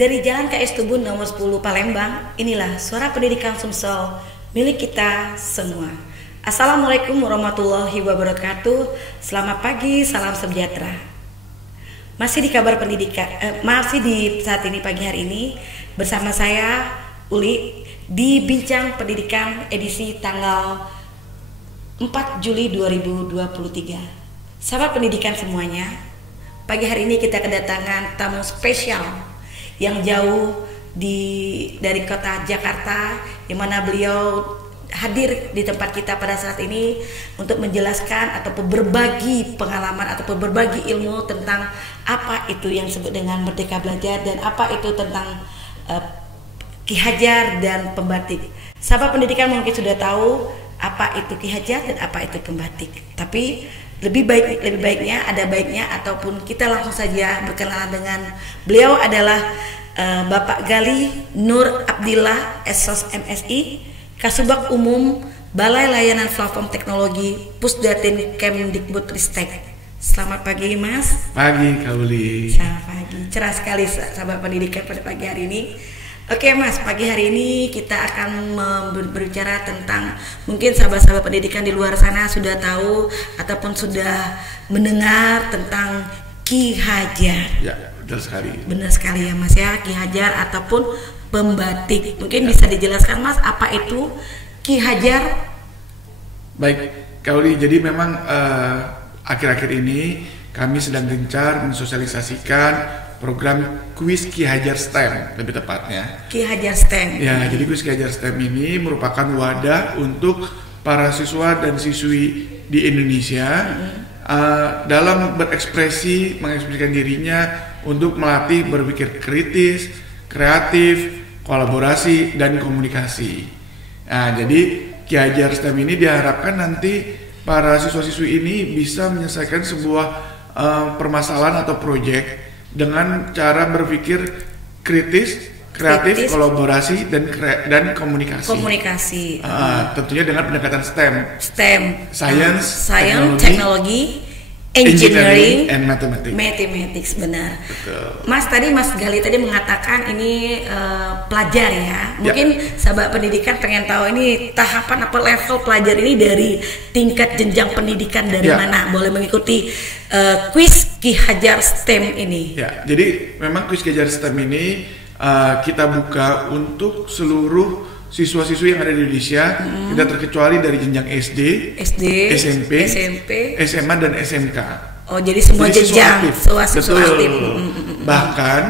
Dari Jalan KS Tubun nomor 10 Palembang, inilah suara pendidikan Sumsel milik kita semua. Assalamualaikum warahmatullahi wabarakatuh. Selamat pagi, salam sejahtera. Masih di kabar pendidikan, masih di saat ini pagi hari ini bersama saya Uli di Bincang Pendidikan edisi tanggal 4 Juli 2023. Sahabat pendidikan semuanya, pagi hari ini kita kedatangan tamu spesial yang jauh dari kota Jakarta, yang mana beliau hadir di tempat kita pada saat ini untuk menjelaskan ataupun berbagi pengalaman ataupun berbagi ilmu tentang apa itu yang disebut dengan Merdeka Belajar dan apa itu tentang Ki Hajar dan pembatik. Sahabat pendidikan mungkin sudah tahu apa itu Ki Hajar dan apa itu pembatik. Tapi lebih baiknya ataupun kita langsung saja berkenalan dengan beliau adalah Bapak Gali Nur Abdillah Sos MSI, Kasubag Umum Balai Layanan Platform Teknologi Pusdatin Kemdikbudristek. Selamat pagi Mas. Pagi Kauli. Selamat pagi. Cerah sekali sahabat pendidikan pada pagi hari ini. Oke Mas, pagi hari ini kita akan berbicara tentang, mungkin sahabat-sahabat pendidikan di luar sana sudah tahu ataupun sudah mendengar tentang Ki Hajar. Ya, benar sekali. Benar sekali ya Mas ya, Ki Hajar ataupun pembatik. Mungkin bisa dijelaskan Mas, apa itu Ki Hajar? Baik, Kauli, jadi memang akhir-akhir ini kami sedang gencar mensosialisasikan program kuis Ki Hajar STEM, lebih tepatnya. Ki Hajar STEM. Ya, jadi kuis Ki Hajar STEM ini merupakan wadah untuk para siswa dan siswi di Indonesia dalam mengekspresikan dirinya untuk melatih berpikir kritis, kreatif, kolaborasi, dan komunikasi. Nah, jadi Ki Hajar STEM ini diharapkan nanti para siswa-siswi ini bisa menyelesaikan sebuah permasalahan atau proyek dengan cara berpikir kritis, kreatif, kolaborasi, dan komunikasi. Tentunya dengan pendekatan STEM. Science, teknologi, engineering, and mathematics. Benar. Betul. Mas Gali tadi mengatakan ini pelajar ya. Mungkin sahabat pendidikan pengen tahu ini tahapan apa level pelajar ini dari tingkat jenjang pendidikan dari mana boleh mengikuti kuis Ki Hajar STEM ini. Ya, jadi memang kuis Ki Hajar STEM ini kita buka untuk seluruh siswa-siswi yang ada di Indonesia, tidak terkecuali dari jenjang SD, SMP, SMA, dan SMK. Oh, jadi semua jenjang, siswa aktif. Bahkan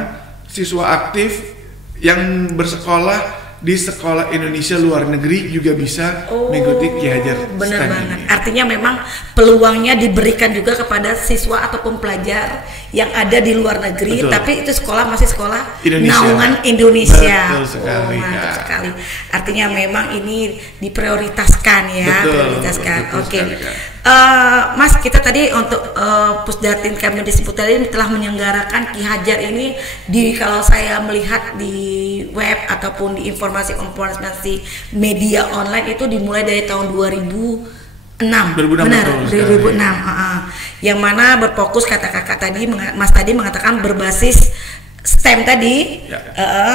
siswa aktif yang bersekolah di sekolah Indonesia luar negeri juga bisa mengikuti Ki Hajar benar STEM banget. ini. Artinya memang peluangnya diberikan juga kepada siswa ataupun pelajar yang ada di luar negeri. Betul. Tapi itu masih sekolah naungan Indonesia. Betul sekali. Mantap sekali. Artinya memang ini diprioritaskan ya. Betul. Oke. Mas, kita tadi untuk Pusdatin Kemdikbud tadi telah menyelenggarakan Ki Hajar ini kalau saya melihat di web ataupun di informasi media online itu dimulai dari tahun 2006. Benar, 2006. Yang mana berfokus kata kakak tadi, Mas tadi mengatakan berbasis STEM tadi,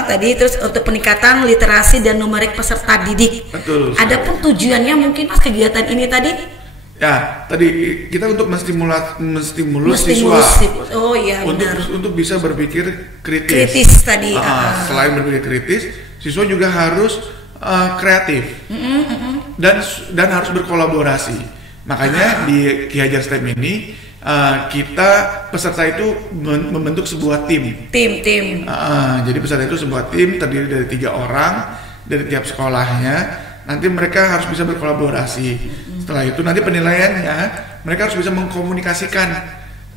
tadi terus untuk peningkatan literasi dan numerik peserta didik. Betul. Adapun tujuannya mungkin Mas kegiatan ini tadi? Ya, tadi kita untuk menstimulus siswa. Oh iya, benar. Untuk bisa berpikir kritis. Kritis tadi. Selain berpikir kritis, siswa juga harus kreatif dan harus berkolaborasi. Makanya di Ki Hajar STEM ini kita peserta itu membentuk sebuah tim. Jadi peserta itu sebuah tim terdiri dari 3 orang dari tiap sekolahnya. Nanti mereka harus bisa berkolaborasi. Setelah itu nanti penilaiannya mereka harus bisa mengkomunikasikan.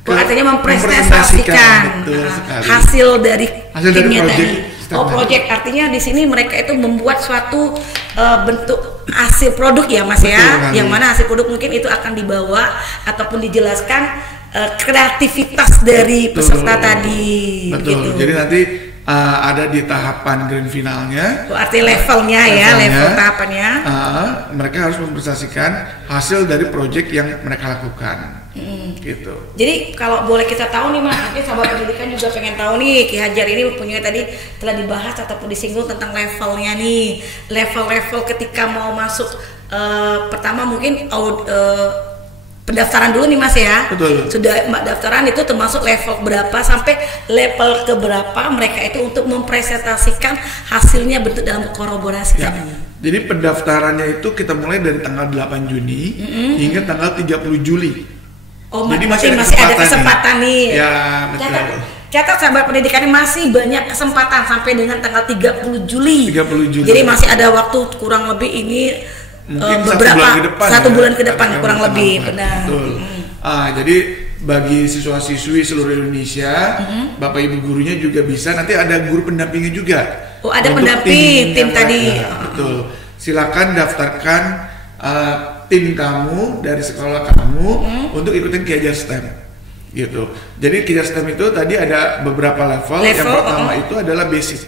Artinya mempresentasikan hasil dari timnya tadi. Proyek artinya di sini mereka itu membuat suatu bentuk hasil produk ya Mas. Betul, yang mana hasil produk mungkin itu akan dibawa ataupun dijelaskan kreativitas dari peserta tadi. Betul. Jadi nanti ada di tahapan grand finalnya. Arti levelnya level tahapannya. Mereka harus mempresentasikan hasil dari proyek yang mereka lakukan. Gitu. Jadi kalau boleh kita tahu nih Mas, mungkin sahabat pendidikan juga pengen tahu nih Ki Hajar ini punya tadi telah dibahas ataupun disinggung tentang levelnya nih, level-level ketika mau masuk pertama mungkin pendaftaran dulu nih Mas ya. Betul. Sudah pendaftaran itu termasuk level berapa sampai level ke berapa mereka itu untuk mempresentasikan hasilnya bentuk dalam kolaborasi. Ya. Jadi pendaftarannya itu kita mulai dari tanggal 8 Juni hingga tanggal 30 Juli. Oh, jadi masih ada kesempatan nih. Ya, betul. Catat sahabat pendidikan ini masih banyak kesempatan sampai dengan tanggal 30 Juli. 30 Juli. Jadi masih ada waktu kurang lebih ini mungkin beberapa satu bulan ke depan ya, kurang lebih, benar. Betul. Jadi bagi siswa-siswi seluruh Indonesia, Bapak Ibu gurunya juga bisa, nanti ada guru pendampingnya juga. Oh, ada pendamping tim tadi. Betul. Silakan daftarkan tim kamu dari sekolah kamu untuk ikutin Ki Hajar STEM gitu. Jadi Ki Hajar STEM itu tadi ada beberapa level. Yang pertama itu adalah basic.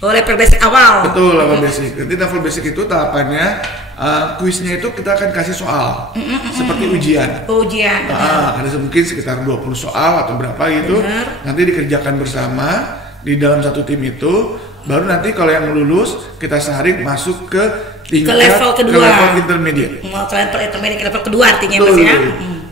Oh, level basic awal. Betul, level basic. Nanti level basic itu tahapannya kuisnya itu kita akan kasih soal seperti ujian. Ujian. Ada mungkin sekitar 20 soal atau berapa gitu. Benar. Nanti dikerjakan bersama di dalam satu tim itu. Baru nanti kalau yang lulus kita saring masuk ke tingkat level kedua, ke level intermediate. Mau ke level intermediate, ke level kedua artinya Mas ya.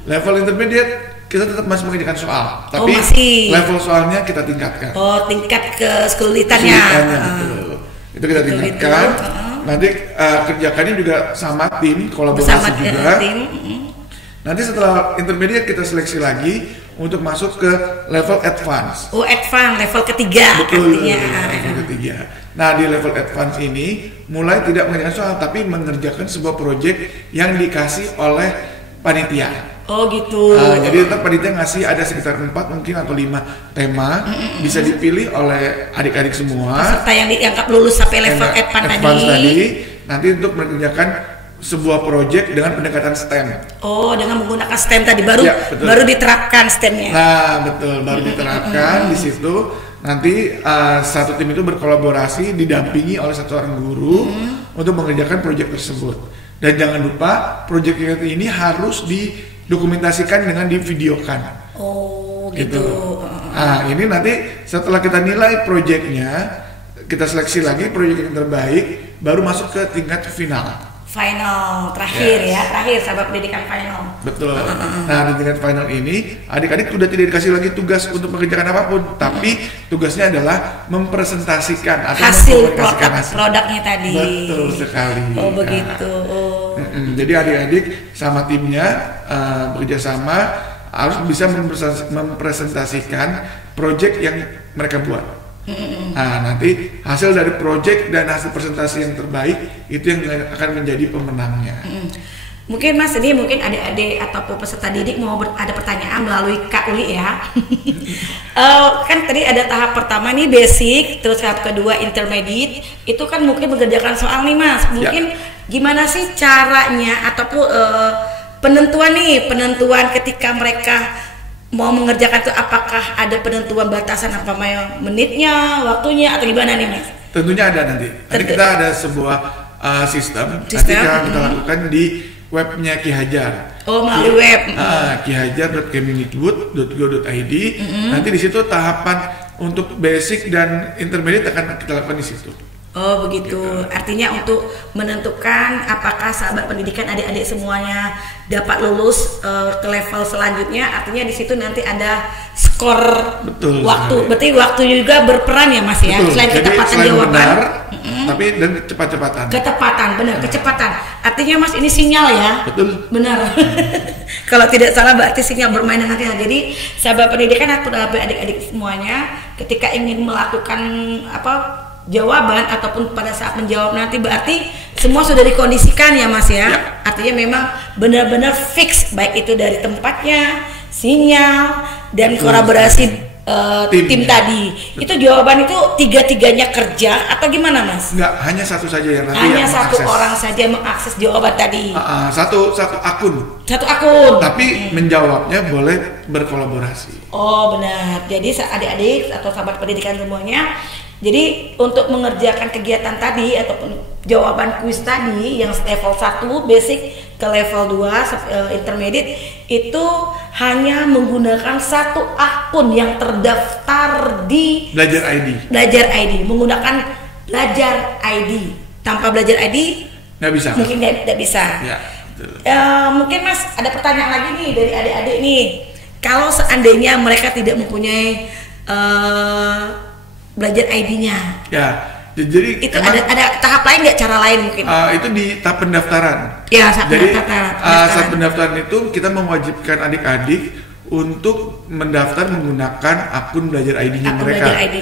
Level intermediate kita tetap masih mengerjakan soal, tapi masih. level soalnya kita tingkatkan. Oh, tingkat kesulitannya. Betul. Itu kita tingkatkan. Nanti kerjakannya juga sama tim, kolaborasi bersama juga. Tim. Nanti setelah intermediate kita seleksi lagi untuk masuk ke level advance. Oh, advance level ketiga. Betul. Artinya. Level ketiga. Nah, di level advance ini mulai tidak mengerjakan soal tapi mengerjakan sebuah proyek yang dikasih oleh panitia. Oh gitu. Jadi tetap panitia ngasih ada sekitar 4 mungkin atau 5 tema bisa dipilih oleh adik-adik semua. Peserta yang dianggap lulus sampai level advance tadi. Nanti untuk mengerjakan sebuah proyek dengan pendekatan STEM. Oh, dengan menggunakan STEM tadi baru diterapkan STEM-nya. Nah, betul, baru diterapkan di situ. Nanti satu tim itu berkolaborasi didampingi oleh satu orang guru untuk mengerjakan proyek tersebut. Dan jangan lupa proyek ini harus didokumentasikan dengan divideokan. Oh, gitu. Nah, ini nanti setelah kita nilai proyeknya, kita seleksi lagi proyek yang terbaik, baru masuk ke tingkat final. Final terakhir ya, terakhir sahabat pendidikan final. Betul. Nah, di tingkat final ini adik-adik sudah tidak dikasih lagi tugas untuk mengerjakan apapun, tapi tugasnya adalah mempresentasikan atau hasil produknya tadi. Betul sekali. Oh, begitu. Jadi adik-adik sama timnya bekerja sama harus bisa mempresentasikan proyek yang mereka buat. Nah, nanti hasil dari proyek dan hasil presentasi yang terbaik itu yang akan menjadi pemenangnya. Mungkin Mas, ini mungkin adik-adik ataupun peserta didik mau ada pertanyaan melalui Kak Uli ya. Kan tadi ada tahap pertama nih basic, terus tahap kedua intermediate. Itu kan mungkin mengerjakan soal nih Mas. Mungkin gimana sih caranya ataupun penentuan ketika mereka mau mengerjakan itu, apakah ada penentuan batasan apa menitnya, waktunya atau gimana nih Mas? Tentunya ada nanti. Nanti kita ada sebuah sistem. Nanti akan kita lakukan di webnya Ki Hajar. Oh, melalui web. kihajar.kemendikbud.go.id. Nanti di situ tahapan untuk basic dan intermediate akan kita lakukan di situ. Oh begitu, artinya untuk menentukan apakah sahabat pendidikan adik-adik semuanya dapat lulus ke level selanjutnya, artinya di situ nanti ada skor. Betul, waktu, berarti waktu juga berperan ya Mas ya. Betul. Selain ketepatan selain jawaban, benar, tapi dan kecepatan. Ketepatan, benar, kecepatan. Artinya Mas ini sinyal ya. Betul. Benar. Kalau tidak salah berarti sinyal bermain dengan sinyal. Jadi sahabat pendidikan atau adik-adik semuanya ketika ingin melakukan jawaban ataupun pada saat menjawab nanti berarti semua sudah dikondisikan ya Mas ya. Artinya memang benar-benar fix baik itu dari tempatnya, sinyal dan kolaborasi tim tadi. Itu jawaban itu tiga-tiganya kerja atau gimana Mas? Enggak, hanya satu saja yang nanti hanya yang satu mengakses. orang saja mengakses jawaban tadi. Satu akun. Satu akun. Tapi menjawabnya boleh berkolaborasi. Oh benar. Jadi adik-adik atau sahabat pendidikan semuanya Jadi untuk mengerjakan kegiatan tadi ataupun jawaban kuis tadi yang level 1 basic ke level 2 intermediate itu hanya menggunakan satu akun yang terdaftar di Belajar ID, menggunakan Belajar ID. Tanpa Belajar ID nggak bisa. Mungkin tidak bisa. Ya, mungkin Mas ada pertanyaan lagi nih dari adik-adik nih. Kalau seandainya mereka tidak mempunyai Belajar ID-nya. Ya, jadi itu ada tahap lain nggak, cara lain mungkin? Itu di tahap pendaftaran. Ya, saat jadi pendaftaran. Saat pendaftaran itu kita mewajibkan adik-adik untuk mendaftar menggunakan akun Belajar ID-nya mereka. Belajar ID.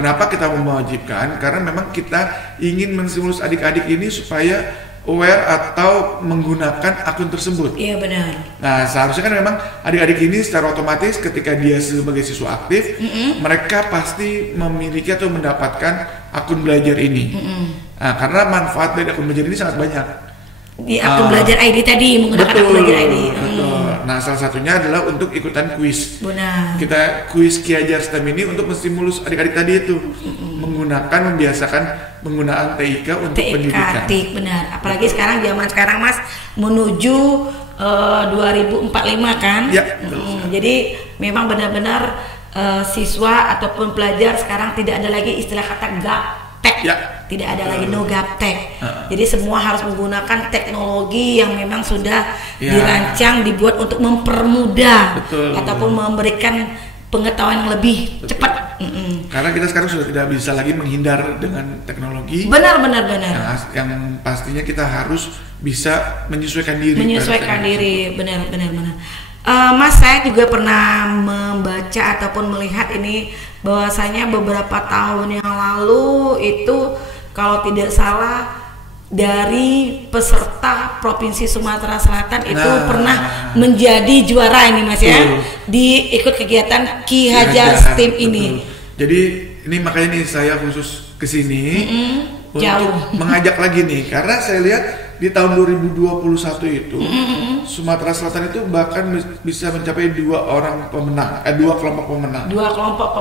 Kenapa kita mewajibkan? Karena memang kita ingin menstimulus adik-adik ini supaya aware atau menggunakan akun tersebut. Iya, benar. Nah, seharusnya kan memang adik-adik ini secara otomatis ketika dia sebagai siswa aktif, mereka pasti memiliki atau mendapatkan akun belajar ini. Nah, karena manfaat dari akun belajar ini sangat banyak. Di akun Belajar ID tadi, menggunakan akun Belajar ID. Betul. Nah, salah satunya adalah untuk ikutan kuis. Benar. Kita kuis Ki Hajar STEM ini untuk menstimulus adik-adik tadi itu membiasakan penggunaan TIK untuk pendidikan. Benar. Apalagi sekarang zaman sekarang Mas menuju 2045 kan. Ya. Jadi memang benar-benar siswa ataupun pelajar sekarang tidak ada lagi istilah kata gaptek. Ya. Tidak ada lagi no gaptek. Jadi semua harus menggunakan teknologi yang memang sudah dirancang, dibuat untuk mempermudah ataupun memberikan pengetahuan yang lebih cepat. Karena kita sekarang sudah tidak bisa lagi menghindar dengan teknologi. Benar. Yang pastinya kita harus bisa menyesuaikan diri. Benar. Mas, saya juga pernah membaca ataupun melihat ini bahwasanya beberapa tahun yang lalu itu kalau tidak salah dari peserta Provinsi Sumatera Selatan itu pernah menjadi juara ini Mas ya, di ikut kegiatan Ki Hajar STEM ini. Jadi ini makanya nih saya khusus kesini untuk mengajak lagi nih, karena saya lihat di tahun 2021 itu Sumatera Selatan itu bahkan bisa mencapai dua kelompok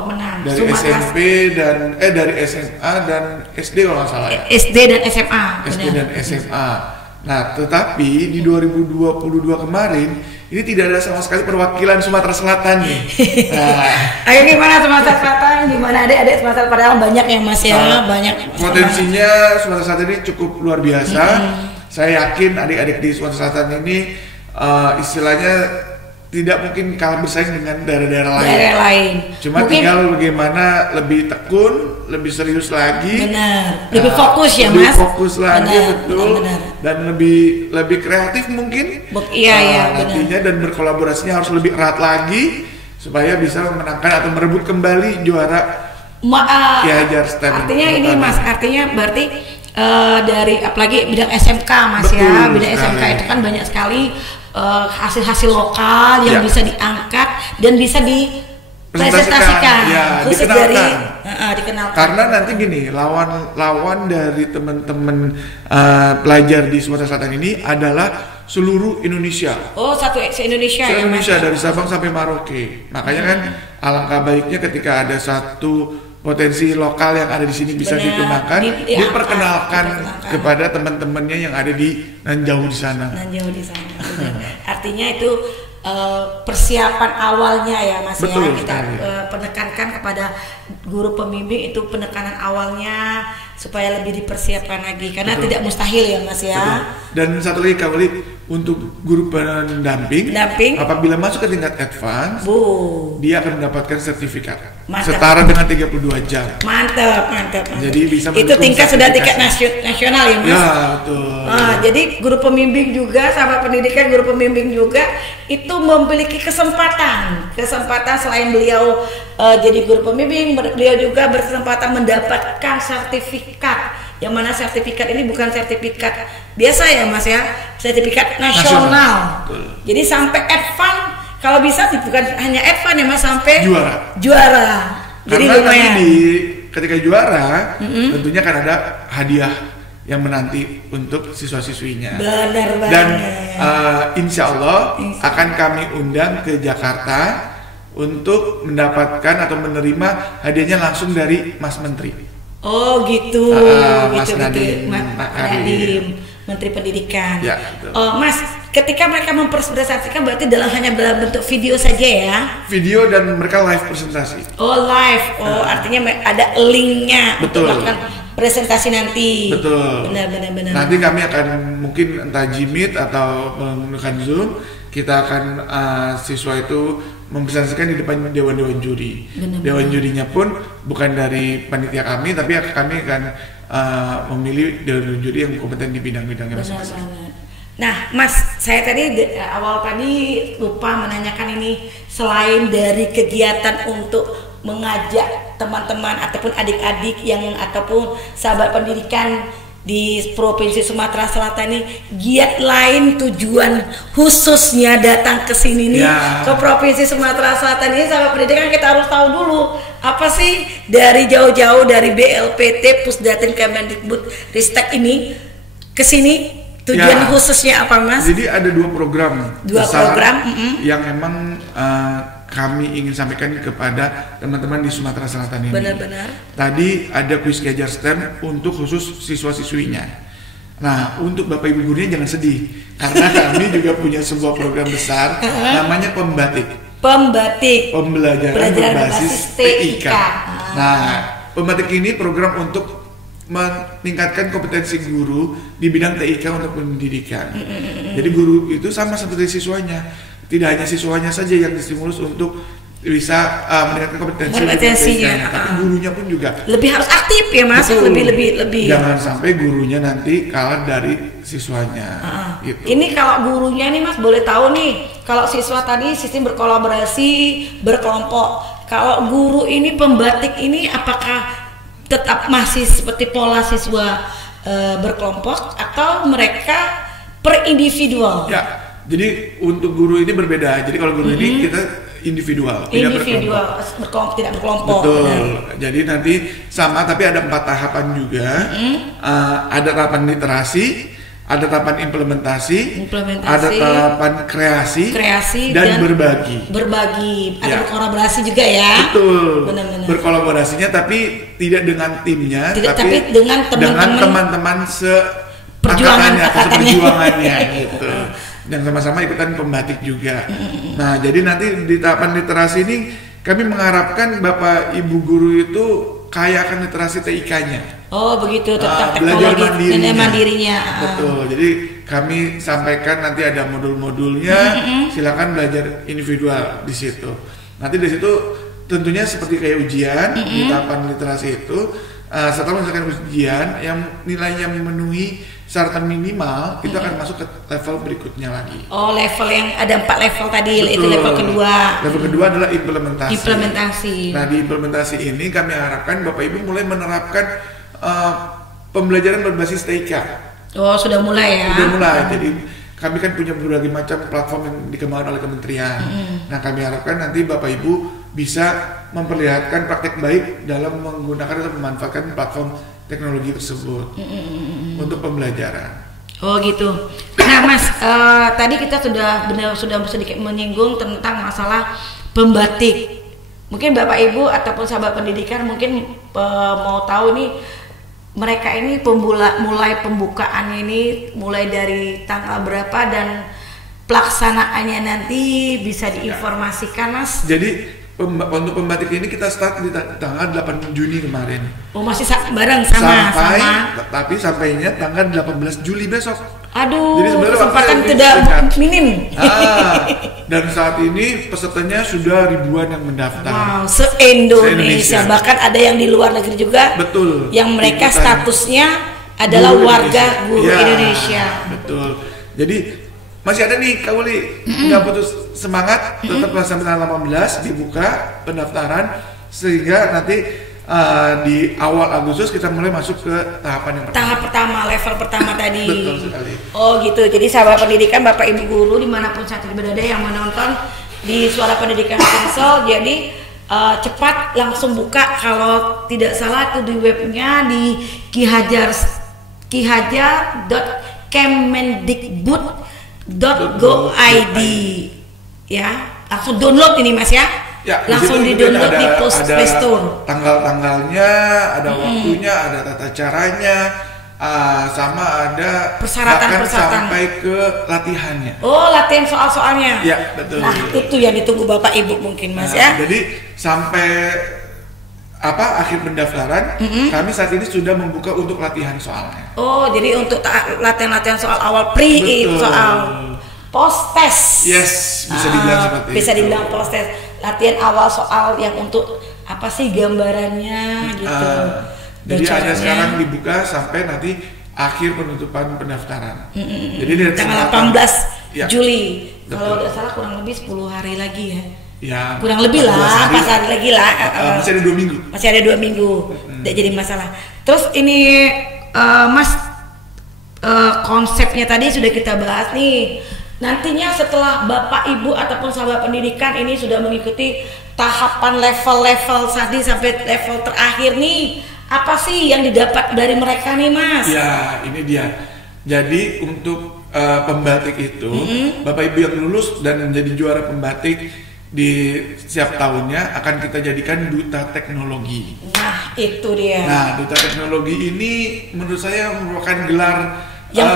pemenang. Dari SMP dari SMA dan SD kalau nggak salah ya. SD dan SMA. Nah, tetapi di 2022 kemarin ini tidak ada sama sekali perwakilan Sumatera Selatan nih. Nah, ayo gimana Sumatera Selatan? Gimana adik-adik Sumatera, padahal banyak ya Mas ya, banyak. Potensinya Sumatera Selatan ini cukup luar biasa. Saya yakin adik-adik di Sumatera Selatan ini istilahnya tidak mungkin kalah bersaing dengan daerah-daerah lain. Cuma mungkin tinggal bagaimana lebih tekun, lebih serius lagi. Benar. Lebih fokus ya Mas. Lebih fokus lagi, betul. Dan lebih kreatif mungkin. Nantinya dan berkolaborasinya harus lebih erat lagi supaya bisa memenangkan atau merebut kembali juara Ki Hajar STEM. Artinya ini Mas, berarti dari apalagi bidang SMK Mas. Betul, ya, bidang SMK itu kan banyak sekali hasil-hasil lokal yang bisa diangkat dan bisa dipresentasikan, khusus dikenalkan. Karena nanti gini, lawan dari teman-teman pelajar di Sumatera Selatan ini adalah seluruh Indonesia. Oh, se-Indonesia ya Mas. Indonesia dari Sabang sampai Merauke. Makanya kan alangkah baiknya ketika ada satu potensi lokal yang ada di sini bisa digunakan, diperkenalkan kepada teman-temannya yang ada di nan jauh di sana. Artinya itu persiapan awalnya ya Mas. Betul, ya, kita penekankan kepada guru pembimbing itu penekanan awalnya supaya lebih dipersiapkan lagi, karena tidak mustahil ya Mas ya. Betul. Dan satu lagi Kak Wali, untuk guru pendamping apabila masuk ke tingkat advance, dia akan mendapatkan sertifikat. Setara dengan 32 jam. Mantap. Jadi bisa itu tingkat sudah tingkat nasional ya Mas. Ya, betul. Jadi guru pembimbing juga, sahabat pendidikan guru pembimbing juga itu memiliki kesempatan selain beliau jadi guru pembimbing, beliau juga berkesempatan mendapatkan sertifikat. Yang mana sertifikat ini bukan sertifikat biasa ya Mas ya, sertifikat nasional. Jadi sampai advance, kalau bisa bukan hanya advance ya Mas, sampai juara. Jadi lumayan. Ketika juara, tentunya kan ada hadiah yang menanti untuk siswa-siswinya. Benar banget. Dan insya Allah akan kami undang ke Jakarta untuk mendapatkan atau menerima hadiahnya langsung dari Mas Menteri. Oh gitu, Mas gitu, Nadiem, Pak Nadiem, Menteri Pendidikan. Ya, Mas, ketika mereka mempresentasikan berarti hanya dalam bentuk video saja ya? Video dan mereka live presentasi. Oh live, artinya ada linknya Betul. untuk melakukan presentasi nanti. Betul. Benar. Nanti kami akan mungkin entah Jimit atau menggunakan Zoom, kita akan siswa itu mempresentasikan di depan dewan juri. Dewan jurinya pun bukan dari panitia kami, tapi kami akan memilih dewan juri yang kompeten di bidang-bidangnya masing-masing. Nah, Mas, saya awal tadi lupa menanyakan ini, selain dari kegiatan untuk mengajak teman-teman ataupun adik-adik ataupun sahabat pendidikan di Provinsi Sumatera Selatan ini, giat lain tujuan khususnya datang ke sini nih ke Provinsi Sumatera Selatan ini, sahabat pendidikan kita harus tahu dulu apa sih dari jauh-jauh dari BLPT Pusdatin Kemendikbud Ristek ini ke sini. Tujuan khususnya apa, Mas? Jadi ada dua program yang memang kami ingin sampaikan kepada teman-teman di Sumatera Selatan ini. Benar-benar. Tadi ada kuis kejar STEM untuk khusus siswa-siswinya. Nah, untuk Bapak Ibu gurunya jangan sedih, karena kami juga punya sebuah program besar namanya Pembatik. Pembelajaran berbasis TIK. Nah, Pembatik ini program untuk meningkatkan kompetensi guru di bidang TIK untuk pendidikan. Jadi guru itu sama seperti siswanya, tidak hanya siswanya saja yang distimulus untuk bisa meningkatkan kompetensinya, tapi gurunya pun juga lebih harus aktif ya, Mas. Lebih. Jangan sampai gurunya nanti kalah dari siswanya. Gitu. Ini kalau gurunya nih, Mas, boleh tahu nih, kalau siswa tadi sistem berkolaborasi, berkelompok. Kalau guru ini Pembatik ini apakah tetap masih seperti pola siswa berkelompok atau mereka per individual? Ya, jadi untuk guru ini berbeda. Jadi kalau guru ini kita individual, tidak berkelompok, tidak berkelompok. Betul. Benar. Jadi nanti sama, tapi ada 4 tahapan juga. Ada tahapan literasi, ada tahapan implementasi, ada tahapan kreasi dan berbagi. Ada berkolaborasi juga ya. Betul. Benar-benar. Berkolaborasinya tapi tidak dengan timnya, tapi dengan teman-teman seperjuangannya gitu. Dan sama-sama ikutan Pembatik juga. Nah, jadi nanti di tahapan literasi ini kami mengharapkan Bapak Ibu guru itu kaya akan literasi TIK-nya. Oh begitu, tentang teknologi mandirinya. Betul, jadi kami sampaikan nanti ada modul-modulnya, silakan belajar individual di situ. Nanti di situ tentunya seperti kayak ujian di tahapan literasi itu, setelah menyelesaikan ujian yang nilainya memenuhi syarat minimal, itu akan masuk ke level berikutnya lagi. Oh, level yang ada 4 level tadi. Betul. Itu level kedua. Level kedua adalah implementasi. Nah, di implementasi ini kami harapkan Bapak Ibu mulai menerapkan pembelajaran berbasis TIK. Oh, sudah mulai ya? Sudah mulai. Jadi kami kan punya berbagai macam platform yang dikembangkan oleh kementerian. Nah, kami harapkan nanti Bapak Ibu bisa memperlihatkan praktek baik dalam menggunakan atau memanfaatkan platform teknologi tersebut untuk pembelajaran. Oh gitu. Nah, Mas, tadi kita sudah sedikit menyinggung tentang masalah Pembatik. Mungkin Bapak Ibu ataupun sahabat pendidikan mungkin mau tahu nih, mereka ini mulai pembukaan ini mulai dari tanggal berapa dan pelaksanaannya nanti bisa diinformasikan, Mas? Jadi untuk Pembatik ini kita start di tanggal 8 Juni kemarin. Oh, masih bareng sama. Tapi sampainya tanggal 18 Juli besok. Aduh, jadi kesempatan tidak minim. Dan saat ini pesertanya sudah ribuan yang mendaftar. Wow, se-Indonesia. Bahkan ada yang di luar negeri juga. Betul. Yang mereka statusnya adalah warga guru Indonesia. Betul. Jadi masih ada nih Kak Uli, nggak putus semangat, tetap sampai tanggal 18 dibuka pendaftaran sehingga nanti di awal Agustus kita mulai masuk ke tahapan yang pertama. Tahap pertama, level pertama tadi. Betul sekali. Oh gitu, jadi sahabat pendidikan, Bapak Ibu guru dimanapun saat ini berada yang menonton di Suara Pendidikan Sumsel, jadi cepat langsung buka, kalau tidak salah itu di webnya di kihajar.kemendikbud.go.id ya, langsung download ini Mas ya. Ya, langsung di di-download di Play Store. Tanggal-tanggalnya, ada waktunya, ada tata caranya, sama ada persyaratan sampai ke latihannya. Oh, latihan soal-soalnya. Ya, betul. Nah, itu yang ditunggu Bapak Ibu mungkin Mas ya. Jadi sampai akhir pendaftaran, kami saat ini sudah membuka untuk latihan soalnya. Oh, jadi untuk latihan-latihan soal awal soal post test. Yes, bisa dibilang seperti itu. Bisa dibilang post test. Latihan awal soal yang untuk apa sih gambarannya gitu. Jadi ada sekarang dibuka sampai nanti akhir penutupan pendaftaran. Jadi dari tanggal 18 Juli. Betul. Kalau tidak salah kurang lebih 10 hari lagi ya. Ya, kurang lebih lah, 4 hari lagi lah. Masih ada 2 minggu. Masih ada 2 minggu. Tidak jadi masalah. Terus ini Mas, konsepnya tadi sudah kita bahas nih. Nantinya setelah Bapak Ibu ataupun sahabat pendidikan ini sudah mengikuti tahapan level-level tadi sampai level terakhir nih, apa sih yang didapat dari mereka nih Mas? Ya, ini dia. Jadi untuk pembatik itu, Bapak Ibu yang lulus dan menjadi juara pembatik di setiap tahunnya akan kita jadikan duta teknologi. Nah, itu dia. Nah, duta teknologi ini menurut saya merupakan gelar yang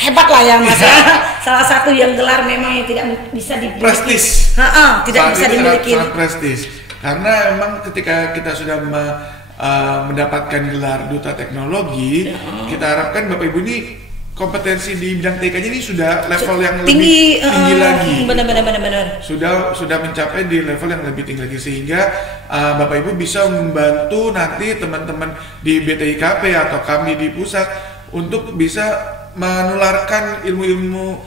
hebat lah ya Mas ya. Salah satu yang gelar memang yang tidak bisa dimiliki. Prestis. Tidak bisa dimiliki. Sangat prestis. Karena memang ketika kita sudah mendapatkan gelar duta teknologi, kita harapkan Bapak Ibu ini kompetensi di bidang TK-nya ini sudah level yang tinggi, lebih tinggi lagi. Benar. Sudah mencapai di level yang lebih tinggi lagi sehingga Bapak Ibu bisa membantu nanti teman-teman di BTIKP atau kami di pusat untuk bisa menularkan ilmu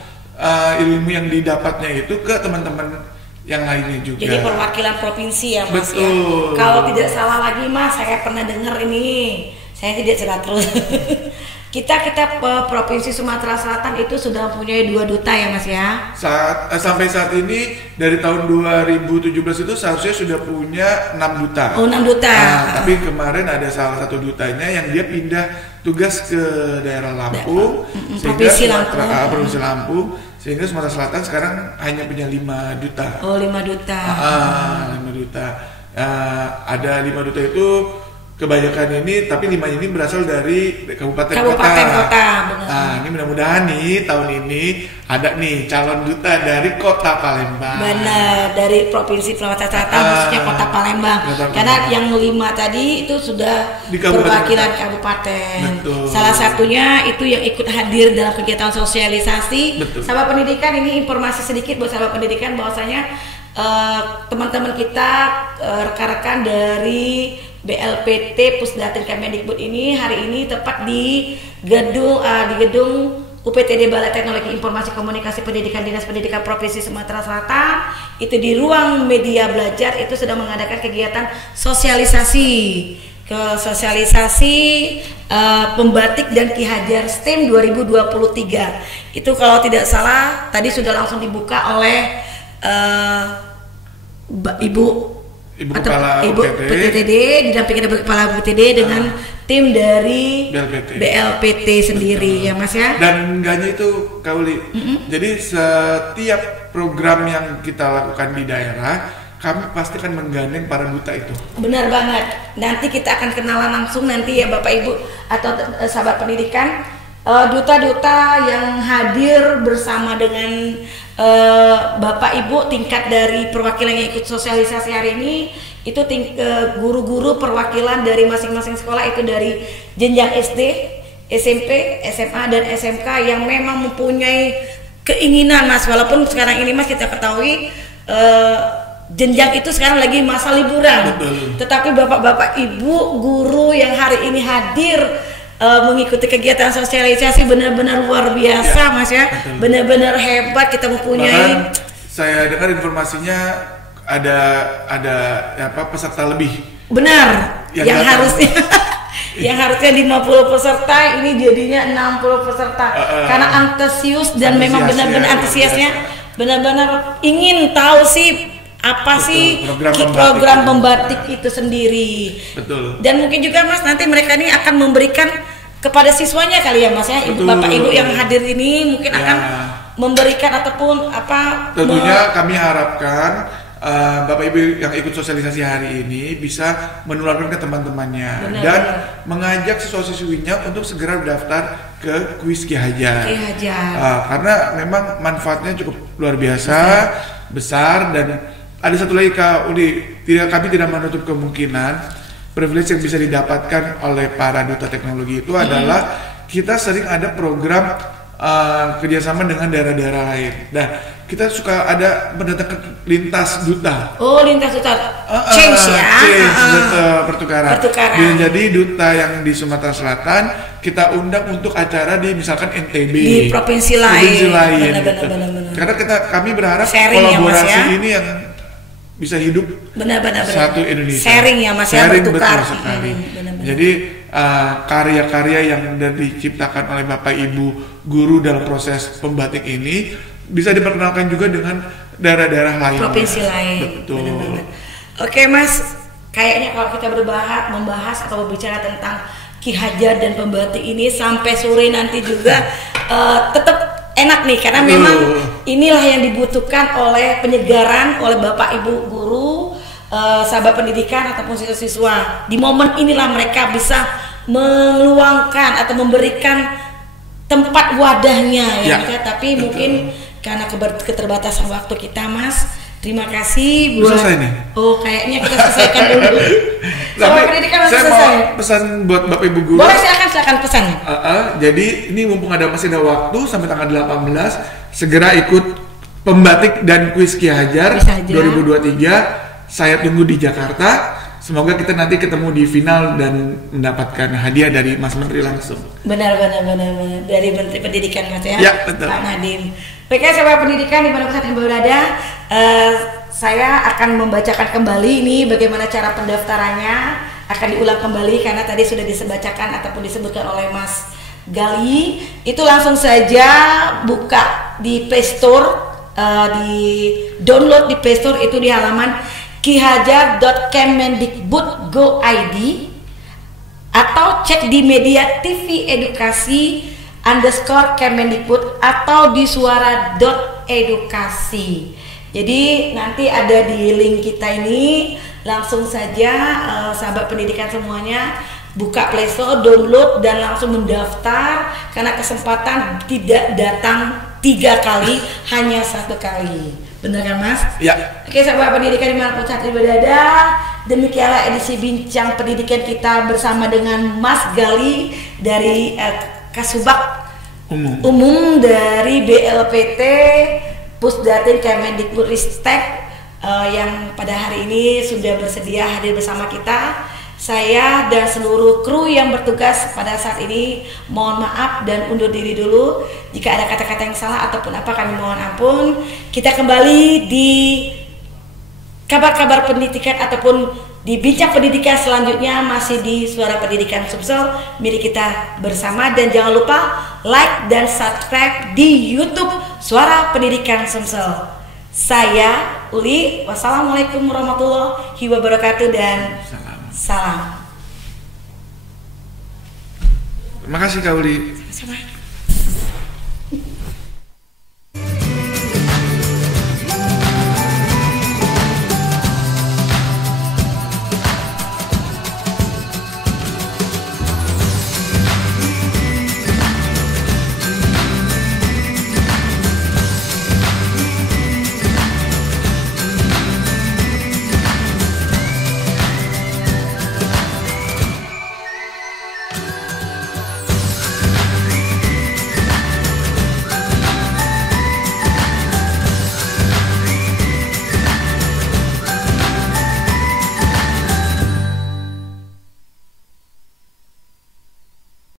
yang didapatnya itu ke teman-teman yang lainnya juga. Jadi perwakilan provinsi ya Mas. Betul. Ya. Kalau tidak salah lagi Mas, saya pernah dengar ini. Saya tidak cerita terus. kita Provinsi Sumatera Selatan itu sudah mempunyai 2 duta ya Mas ya. Sampai saat ini dari tahun 2017 itu seharusnya sudah punya 6 duta. Oh, 6 duta. Tapi kemarin ada salah satu dutanya yang dia pindah tugas ke daerah Lampung, Provinsi Lampung, sehingga Sumatera Selatan sekarang hanya punya 5 duta. Oh, 5 duta. 5 duta. Ada 5 duta itu kebanyakan ini, tapi 5 ini berasal dari kabupaten kota. Benar. Nah, ini mudah-mudahan nih tahun ini ada nih calon duta dari Kota Palembang. Benar, dari Provinsi Sumatera Selatan, khususnya Kota Palembang. Karena yang 5 tadi itu sudah perwakilan kabupaten. Betul. Salah satunya itu yang ikut hadir dalam kegiatan sosialisasi. Betul. Sahabat pendidikan, ini informasi sedikit buat sahabat pendidikan bahwasanya teman-teman kita, rekan-rekan dari BLPT Pusdatin Kemendikbud ini hari ini tepat di gedung UPTD Balai Teknologi Informasi Komunikasi Pendidikan Dinas Pendidikan Provinsi Sumatera Selatan, itu di ruang media belajar itu sedang mengadakan kegiatan sosialisasi pembatik dan Ki Hajar STEM 2023. Itu kalau tidak salah tadi sudah langsung dibuka oleh Ibu PTTD didampingi oleh Kepala PTTD dengan tim dari BLPT sendiri ya Mas ya. Dan enggak hanya itu Kauli. Jadi setiap program yang kita lakukan di daerah, kami pasti akan menggandeng para duta itu. Benar banget. Nanti kita akan kenalan langsung nanti ya Bapak Ibu atau sahabat pendidikan, duta-duta yang hadir bersama dengan Bapak Ibu tingkat dari perwakilan yang ikut sosialisasi hari ini, itu guru-guru perwakilan dari masing-masing sekolah, itu dari jenjang SD, SMP, SMA dan SMK yang memang mempunyai keinginan Mas, walaupun sekarang ini Mas kita ketahui jenjang itu sekarang lagi masa liburan. Betul. Tetapi bapak-bapak ibu guru yang hari ini hadir mengikuti kegiatan sosialisasi benar-benar luar biasa ya, Mas ya. Benar-benar hebat, kita mempunyai. Bahkan saya dengar informasinya ada peserta lebih. Benar. Yang harusnya yang harusnya 50 peserta ini jadinya 60 peserta. Karena antusias dan memang benar-benar antusiasnya, benar-benar ingin tahu sih apa sih program pembatik itu sendiri. Betul. Dan mungkin juga Mas nanti mereka ini akan memberikan kepada siswanya kali ya Mas ya. Ibu bapak ibu yang hadir ini mungkin akan memberikan ataupun apa. Tentunya kami harapkan Bapak Ibu yang ikut sosialisasi hari ini bisa menularkan ke teman-temannya dan mengajak siswa-siswinya untuk segera daftar ke kuis Ki Hajar. Karena memang manfaatnya cukup luar biasa, besar, dan ada satu lagi Kak Uli, kami tidak menutup kemungkinan privilege yang bisa didapatkan oleh para duta teknologi itu adalah kita sering ada program kerjasama dengan daerah-daerah lain. Nah, kita suka ada mendatangkan lintas duta. Oh, lintas duta. Change pertukaran. Jadi duta yang di Sumatera Selatan kita undang untuk acara di misalkan NTB. Di provinsi lain. Benar. Karena kami berharap sharing kolaborasi ya, ini yang bisa hidup satu Indonesia. Sharing ya Mas ya, bertukar. Betul sekali. Jadi karya-karya yang diciptakan oleh Bapak Ibu guru dalam proses pembatik ini bisa diperkenalkan juga dengan daerah-daerah lain, provinsi lain. Betul. Benar. Oke Mas, kayaknya kalau kita membahas atau berbicara tentang Ki Hajar dan pembatik ini sampai sore nanti juga tetap enak nih, karena memang inilah yang dibutuhkan oleh penyegaran oleh Bapak Ibu guru, sahabat pendidikan ataupun siswa-siswa. Di momen inilah mereka bisa meluangkan atau memberikan tempat wadahnya ya. Tapi mungkin karena keterbatasan waktu kita Mas, terima kasih buat selesai nih. Oh, kayaknya kita selesaikan dulu. Sampai pendidikan saya selesai. Mau pesan buat Bapak Ibu guru. Boleh, silakan pesan. Jadi ini mumpung masih ada waktu sampai tanggal 18, segera ikut pembatik dan kuis Ki Hajar 2023. Saya tunggu di Jakarta. Semoga kita nanti ketemu di final dan mendapatkan hadiah dari Mas Menteri langsung. Benar. Dari Menteri Pendidikan Mas ya. Ya, betul. Pak Nadiem. Oke, sahabat pendidikan dimanapun saat ini berada, saya akan membacakan kembali ini bagaimana cara pendaftarannya, akan diulang kembali karena tadi sudah disebacakan ataupun disebutkan oleh Mas Gali. Itu langsung saja buka di Play Store, di download di Play Store itu di halaman kihajar.kemendikbud.go.id atau cek di media TV edukasi _Kemendikbud atau di suara.edukasi. Jadi nanti ada di link kita ini, langsung saja sahabat pendidikan semuanya buka Play Store, download dan langsung mendaftar karena kesempatan tidak datang 3 kali, hanya 1 kali. Benar kan Mas? Ya. Oke sahabat pendidikan dimanapun saat ini berada, demikianlah edisi bincang pendidikan kita bersama dengan Mas Gali dari Kasubag Umum dari BLPT Pusdatin Kemendikbudristek yang pada hari ini sudah bersedia hadir bersama kita. Saya dan seluruh kru yang bertugas pada saat ini mohon maaf dan undur diri dulu. Jika ada kata-kata yang salah ataupun apa, kami mohon ampun. Kita kembali di kabar-kabar pendidikan ataupun di bincang pendidikan selanjutnya masih di Suara Pendidikan Sumsel milik kita bersama, dan jangan lupa like dan subscribe di YouTube Suara Pendidikan Sumsel. Saya Uli, wassalamualaikum warahmatullahi wabarakatuh dan salam. Terima kasih Kak Uli. Sama-sama.